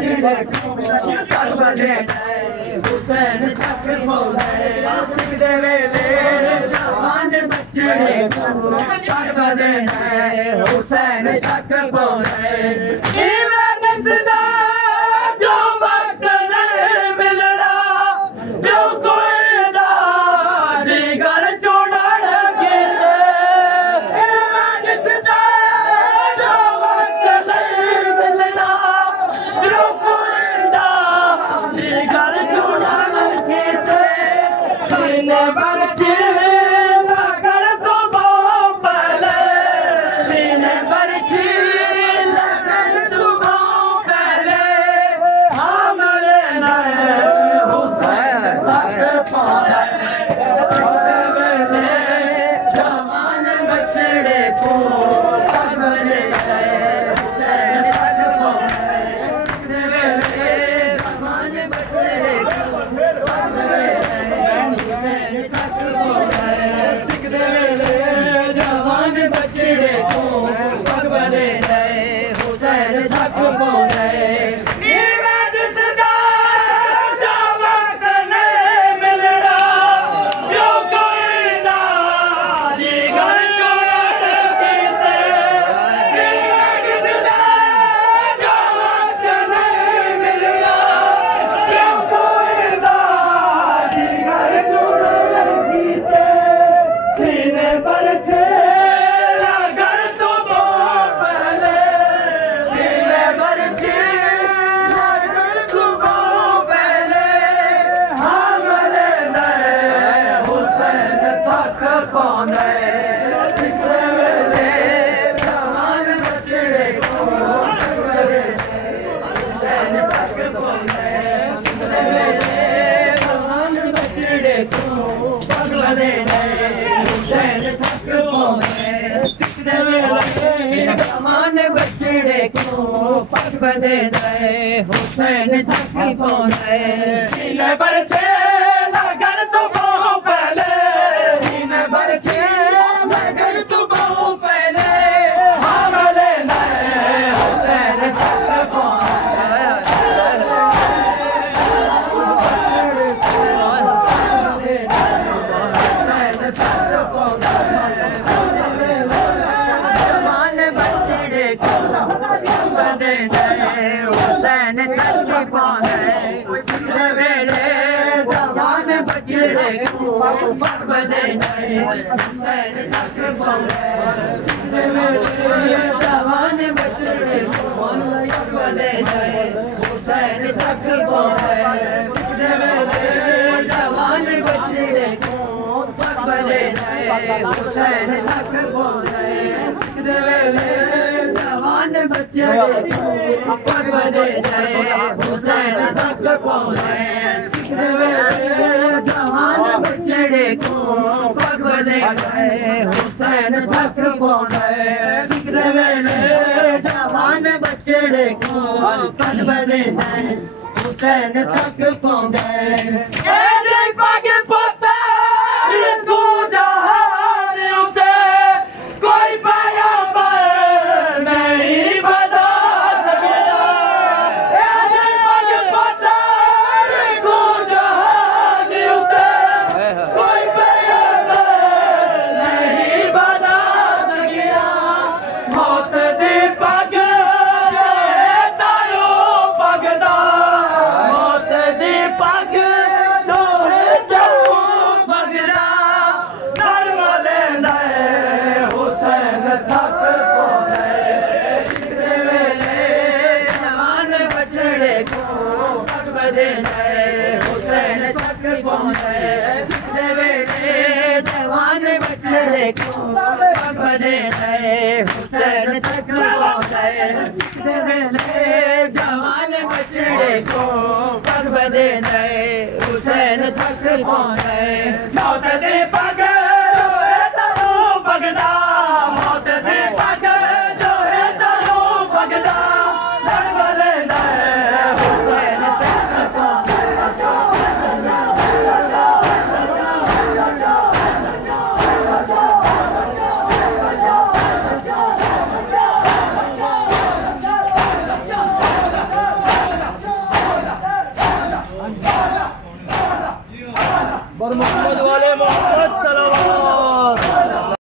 बचड़े को करबले हुसैन तक पहुंचे सिकदे वेले जवान बचड़े को करबले हुसैन तक पहुंचे बदे हुसैन तक पहुंचे सीने पर छे लगन तो बहुत पहले सीने पर छे लगन तो बहुत पहले हमले हुसैन तक पहुंचे जवान बचड़े को बदे हुसैन तक पहुंचे सिकदे वेले जवान बचड़े को बदे हुसैन तक पहुंचे सिकदे वेले जवान बचड़े को बदे हुसैन तक पहुंचे सिकदे वेले जवान बचड़े को बदे हुसैन तक पहुंचे सिकदे वेले जवान बचड़े को बदे हुसैन तक पहुंचे सिकदे वेले जवान बचड़े को बदे हुसैन तक पहुंचे सिकदे वेले जवान बचड़े को बदे हुसैन तक पहुंचे हुसैन तक पहुंचे सिकदे वेले जवान बचड़े को बदे हुसैन तक पहुंचे सिकदे वेले जवान बचड़े को बदे हुसैन तक पहुंचे मौत दे पग बगदा मौत दे पग जो है तो बगदा हुसैन तक बर मोहम्मद वाले मोहम्मद